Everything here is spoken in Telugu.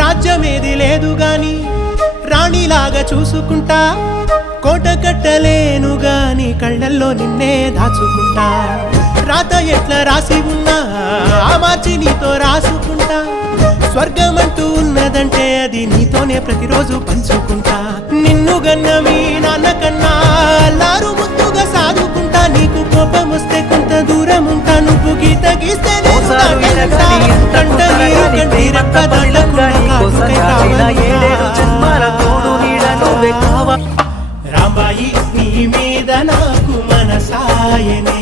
రాజ్యమేది లేదు గాని రాణిలాగా చూసుకుంటా, కోట కట్టలేను గాని కళ్ళల్లో నిన్నే దాచుకుంటా. రాత ఎట్లా రాసి ఉన్నా ఆ మార్చి నీతో రాసుకుంటా. స్వర్గమంటూ ఉన్నదంటే అది నీతోనే ప్రతిరోజు పంచుకుంటా. నిన్ను గన్న మీ నాన్న కన్నా అల్లారు ముద్దుగా సాదుకుంటా. నీకు కోపం వస్తే కొంత దూరం ఉంటా, నువ్వు గీత గీస్తే రాంబాయి నీ మీద నాకు మనసాయనే.